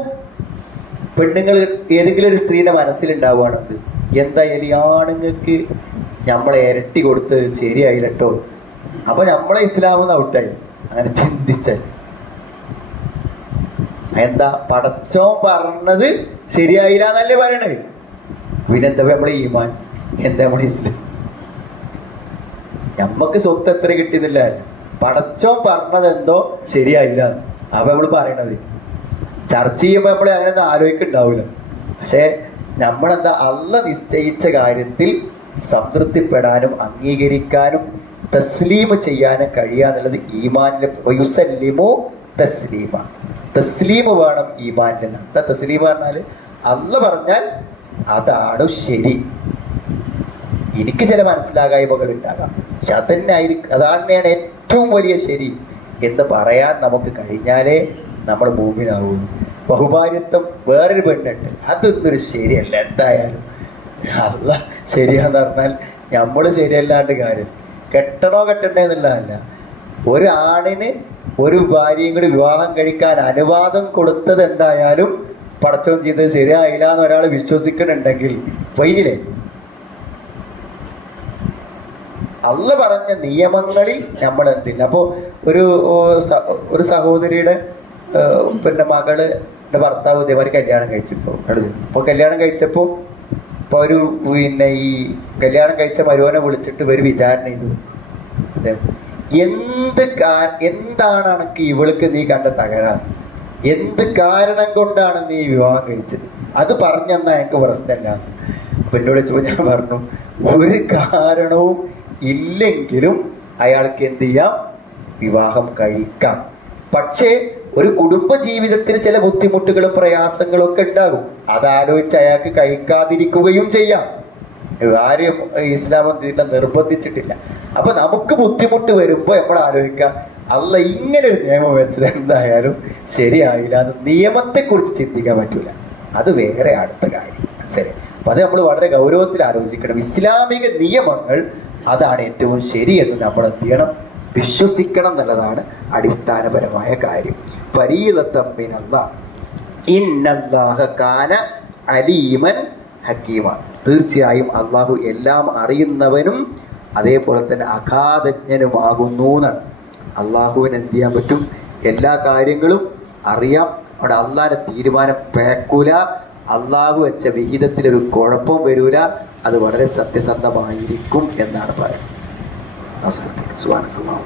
പെണ്ണുങ്ങൾ, ഏതെങ്കിലും ഒരു സ്ത്രീയുടെ മനസ്സിലുണ്ടാവുകയാണത്, എന്തായാലും ആണുങ്ങൾക്ക് നമ്മളെ ഇരട്ടി കൊടുത്ത് ശരിയായില്ല കേട്ടോ, അപ്പൊ നമ്മളെ ഇസ്ലാമെന്ന് ഔട്ടായി. അങ്ങനെ ചിന്തിച്ചാൽ എന്താ? പടച്ചോൻ പറഞ്ഞത് ശരിയായില്ല എന്നല്ലേ പറയണത്. പിന്നെന്താ നമ്മളെ ഈമാൻ, എന്താ നമ്മളെ ഇസ്ലാം? നമ്മക്ക് സ്വത്ത് എത്ര കിട്ടുന്നില്ല, പടച്ചോൻ പറഞ്ഞത് എന്തോ ശരിയായില്ല അപ്പൊ നമ്മൾ പറയണത്. ചർച്ച ചെയ്യുമ്പോൾ നമ്മൾ അങ്ങനെ ആലോചിക്കുന്നുണ്ടാവില്ല. പക്ഷെ നമ്മളെന്താ? അള്ള നിശ്ചയിച്ച കാര്യത്തിൽ സംതൃപ്തിപ്പെടാനും അംഗീകരിക്കാനും തസ്ലീം ചെയ്യാനും കഴിയാന്നുള്ളത് ഈമാനിലെ യുസല്ലിമു തസ്ലീമ. തസ്ലീം വേണം ഈമാനിൽ. എന്താ തസ്ലീം പറഞ്ഞാൽ? അള്ള പറഞ്ഞാൽ അതാണ് ശരി. എനിക്ക് ചില മനസ്സിലാകായ്മകൾ ഉണ്ടാകാം, പക്ഷെ അതന്നെയായിരിക്കും, അതാണ് ഏറ്റവും വലിയ ശരി എന്ന് പറയാൻ നമുക്ക് കഴിഞ്ഞാലേ നമ്മൾ മൂമിനാവുള്ളൂ. ബഹുഭാര്യത്വം വേറൊരു പെണ്ണുണ്ട്, അതൊന്നൊരു ശരിയല്ല. എന്തായാലും അല്ല ശരിയാന്ന് പറഞ്ഞാൽ നമ്മൾ ശരിയല്ലാണ്ട് കാര്യം. കെട്ടണോ കെട്ടണ്ടേ എന്നുള്ളതല്ല. ഒരു ആണിന് ഒരു ഭാര്യയും കൂടി വിവാഹം കഴിക്കാൻ അനുവാദം കൊടുത്തത് എന്തായാലും പടച്ചോൻ ചെയ്തത് ശരിയായില്ല എന്ന് ഒരാൾ വിശ്വസിക്കുന്നുണ്ടെങ്കിൽ വൈകില്ലേ? അള്ള പറഞ്ഞ നിയമങ്ങളിൽ നമ്മൾ എന്തില്ല. അപ്പോൾ ഒരു സഹോദരിയുടെ പിന്നെ മകളുടെ ഭർത്താവ് ഇതേമാതിരി കല്യാണം കഴിച്ചപ്പോൾ, അപ്പോൾ കല്യാണം കഴിച്ചപ്പോൾ ഇപ്പൊ ഒരു പിന്നെ ഈ കല്യാണം കഴിച്ച മരുവനെ വിളിച്ചിട്ട് ഇവര് വിചാരണ ചെയ്തു, എന്താണ് അനക്ക് ഇവൾക്ക് നീ കണ്ട തകരാറ്, എന്ത് കാരണം കൊണ്ടാണ് നീ വിവാഹം കഴിച്ചത്, അത് പറഞ്ഞെന്നാ എനിക്ക് പ്രശ്നമില്ല. അപ്പൊ എന്നോട് വെച്ചപ്പോൾ ഞാൻ പറഞ്ഞു, ഒരു കാരണവും ഇല്ലെങ്കിലും അയാൾക്ക് എന്ത് ചെയ്യാം, വിവാഹം കഴിക്കാം. പക്ഷേ ഒരു കുടുംബ ജീവിതത്തിൽ ചില ബുദ്ധിമുട്ടുകളും പ്രയാസങ്ങളും ഒക്കെ ഉണ്ടാകും. അതാലോചിച്ച് അയാൾക്ക് കഴിക്കാതിരിക്കുകയും ചെയ്യാം. ആരും ഇസ്ലാം നിർബന്ധിച്ചിട്ടില്ല. അപ്പൊ നമുക്ക് ബുദ്ധിമുട്ട് വരുമ്പോ നമ്മൾ ആലോചിക്കാം, അല്ല ഇങ്ങനെ ഒരു നിയമം വെച്ചത് എന്തായാലും ശരിയായില്ല, അത് നിയമത്തെ കുറിച്ച് ചിന്തിക്കാൻ പറ്റൂല, അത് വേറെ അടുത്ത കാര്യം. ശരി, അപ്പൊ അത് നമ്മൾ വളരെ ഗൗരവത്തിൽ ആലോചിക്കണം. ഇസ്ലാമിക നിയമങ്ങൾ അതാണ് ഏറ്റവും ശരിയെന്ന് നമ്മൾ എന്ത് ചെയ്യണം, വിശ്വസിക്കണം എന്നുള്ളതാണ് അടിസ്ഥാനപരമായ കാര്യം. ഫരീദത്തൻ മിനല്ലാഹ് ഇന്നല്ലാഹ കാന അലീമൻ ഹക്കീമ. തീർച്ചയായും അള്ളാഹു എല്ലാം അറിയുന്നവനും അതേപോലെ തന്നെ അഗാധജ്ഞനുമാകുന്നു എന്നാണ്. അള്ളാഹുവിന് എന്ത് ചെയ്യാൻ പറ്റും, എല്ലാ കാര്യങ്ങളും അറിയാം. അവിടെ അള്ളാഹിന്റെ തീരുമാനം പേക്കൂല, അള്ളാഹു വെച്ച വിഹിതത്തിലൊരു കുഴപ്പവും വരൂല, അത് വളരെ സത്യസന്ധമായിരിക്കും എന്നാണ് പറയുന്നത്. അവസാനം സുബ്ഹാനല്ലാഹ്.